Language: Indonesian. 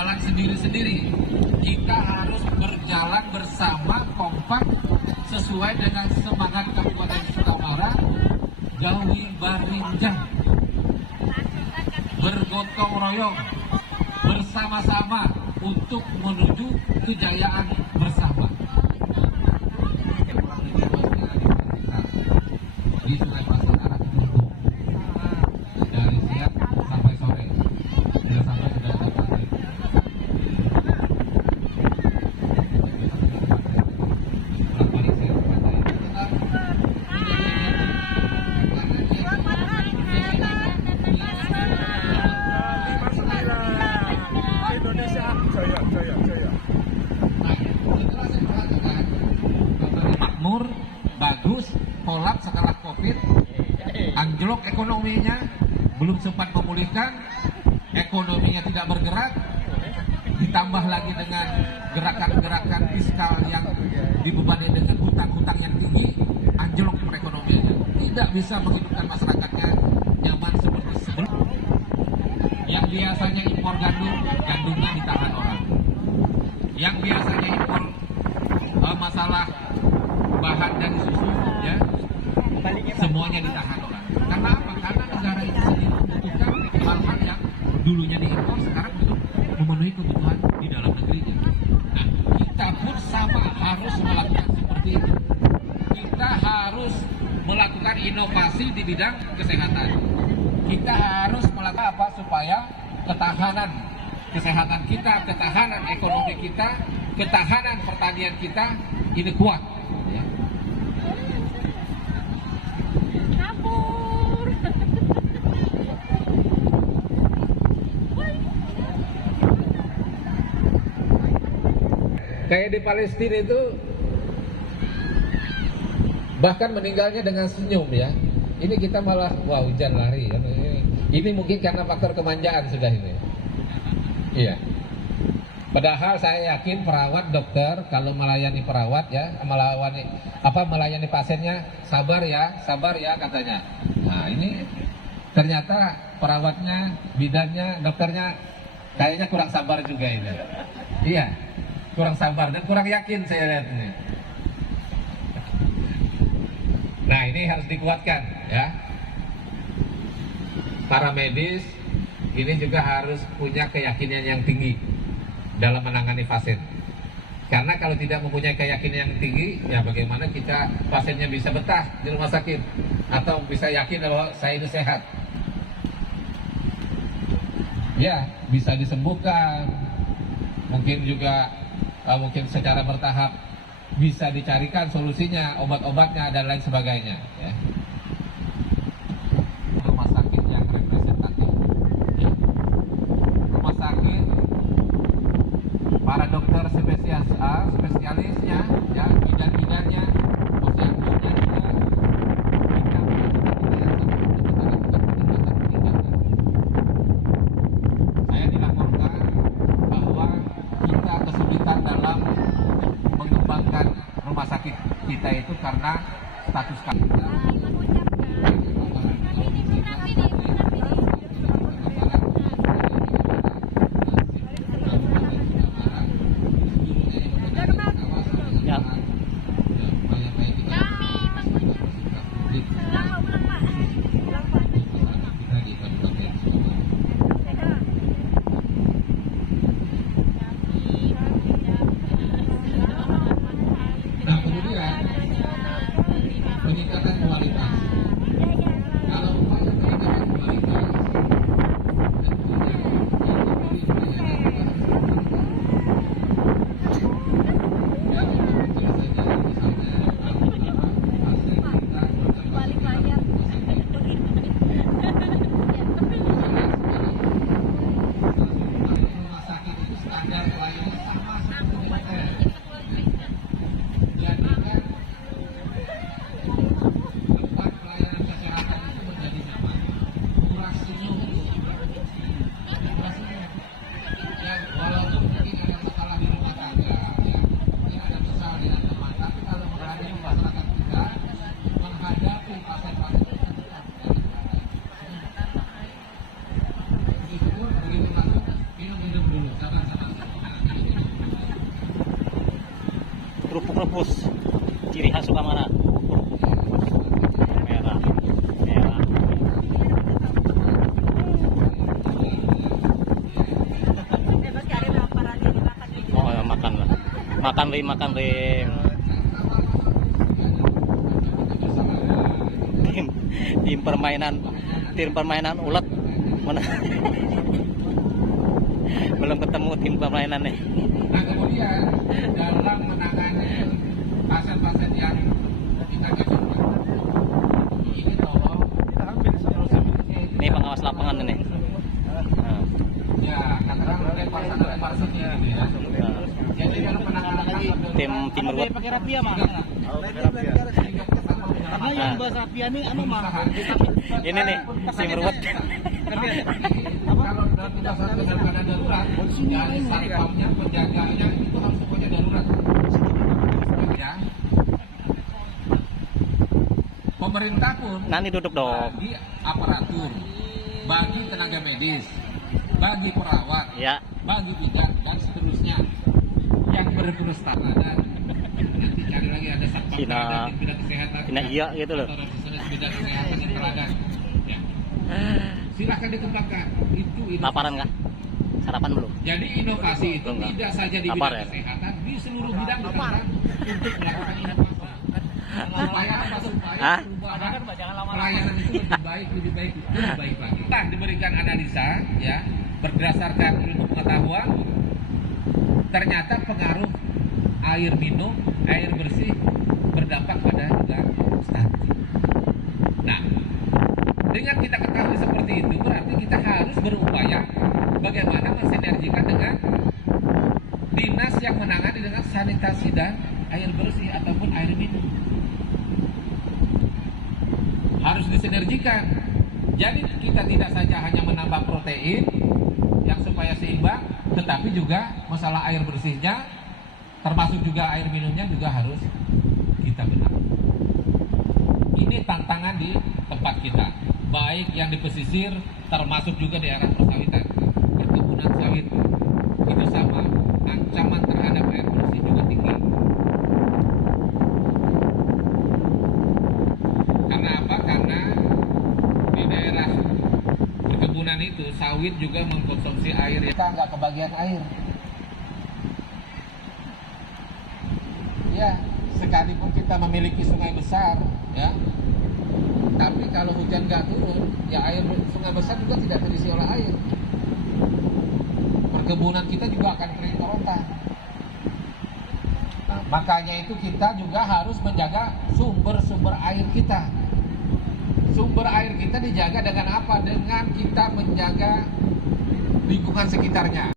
berjalan sendiri-sendiri. Kita harus berjalan bersama, kompak, sesuai dengan semangat Kabupaten Sukamara, gawi barinjang, bergotong royong, bersama-sama untuk menuju kejayaan bersama. Di Sungai Pasir arah Kedungtung dari siang sampai sore, tidak sampai sudah dapat. Makmur, bagus, kolap setelah Covid, anjlok ekonominya, belum sempat memulihkan, ekonominya tidak bergerak, ditambah lagi dengan gerakan-gerakan fiskal yang dibebani dengan hutang-hutang yang tinggi, anjlok perekonomiannya, tidak bisa menghidupkan masyarakatnya nyaman seperti sebelum. Yang biasanya impor gandum, gandumnya ditahan orang. Yang biasanya impor masalah bahan dan susu, ya, semuanya ditahan orang. Karena apa? Karena negara itu sendiri membutuhkan hal-hal yang dulunya diimpor, sekarang untuk memenuhi kebutuhan di dalam negerinya. Nah, kita pun sama harus melakukan seperti itu. Kita harus melakukan inovasi di bidang kesehatan. Kita harus melakukan apa supaya ketahanan kesehatan kita, ketahanan ekonomi kita, ketahanan pertanian kita ini kuat. Ya. Kayak di Palestina itu bahkan meninggalnya dengan senyum, ya. Ini kita malah wah hujan lari. Ini mungkin karena faktor kemanjaan sudah ini. Iya. Padahal saya yakin perawat, dokter kalau melayani perawat, ya, melayani pasiennya sabar ya katanya. Nah, ini ternyata perawatnya, bidannya, dokternya kayaknya kurang sabar juga ini. Iya. Kurang sabar dan kurang yakin saya lihat ini. Nah, ini harus dikuatkan, ya. Para medis ini juga harus punya keyakinan yang tinggi dalam menangani pasien. Karena kalau tidak mempunyai keyakinan yang tinggi, ya bagaimana kita pasiennya bisa betah di rumah sakit atau bisa yakin bahwa saya ini sehat. Ya, bisa disembuhkan. Mungkin juga mungkin secara bertahap bisa dicarikan solusinya, obat-obatnya dan lain sebagainya, ya. Rumah sakit yang representatif, ya. Rumah sakit para dokter spesialisnya, ya, bidan-bidannya, posyandunya juga kita punya cita-cita yang sama untuk kita lakukan peningkatan. Saya dilaporkan bahwa kita kesulitan dalam mengembangkan rumah sakit kita itu karena status kami. Peningkatan rebus. Ciri khas Sukamana. Merah. Merah. Oh, ya, makan lah. Makan rim. Tim permainan ulet mana? Belum ketemu tim permainannya. Nah, kemudian dalam menangani pasien-pasien yang ditangani ini tolong prosedurnya itu Ini pengawas lapangan ini. Nah, ya katakan lempar sini gitu ya. Jadi dalam penanganan tim meruat. pakai rapia mah. Karena yang bahas rapia ini anu mah. Ini nih tim meruat. Kalau tidak sampai dalam keadaan darurat, ya satpamnya, penjaganya itu harus semuanya darurat. Ya. Pemerintah pun Nanti duduk dong. bagi aparatur, bagi tenaga medis, bagi perawat, Ya. bagi bidan dan seterusnya yang berkerustanan. Nanti cari lagi ada satpam Cina- teladan, bidang kesehatan, Cina iya gitu loh. atau revisionis bidang kesehatan yang teladan. Ya. Silahkan dikembangkan. Itu inovasi. Laparan kah? Sarapan belum? Jadi inovasi itu Belum, Kak. tidak saja di Lapar, bidang ya? kesehatan, di seluruh bidang dikembangkan untuk melakukan inovasi. Supaya apa? Supaya Hah? perubahan pelayanan itu lebih baik lagi. Nah, diberikan analisa ya berdasarkan ilmu pengetahuan, ternyata pengaruh air minum, air bersih berdampak pada juga stunting. Nah, dengan kita ketahui seperti itu, berarti kita harus berupaya bagaimana mensinergikan dengan dinas yang menangani dengan sanitasi dan air bersih ataupun air minum. Harus disinergikan. Jadi kita tidak saja hanya menambah protein yang supaya seimbang, tetapi juga masalah air bersihnya, termasuk juga air minumnya juga harus kita benahi. Ini tantangan di tempat kita, baik yang di pesisir, termasuk juga di area persawitan, perkebunan sawit. Itu sama, ancaman terhadap air bersih juga tinggi. Karena apa? Karena di daerah perkebunan itu sawit juga mengkonsumsi air. Kita nggak kebagian air. Ya, sekalipun kita memiliki sungai besar, ya, tapi kalau hujan nggak turun, ya air sungai besar juga tidak terisi oleh air. Perkebunan kita juga akan kering kerontang. Nah, makanya itu kita juga harus menjaga sumber-sumber air kita. Sumber air kita dijaga dengan apa? Dengan kita menjaga lingkungan sekitarnya.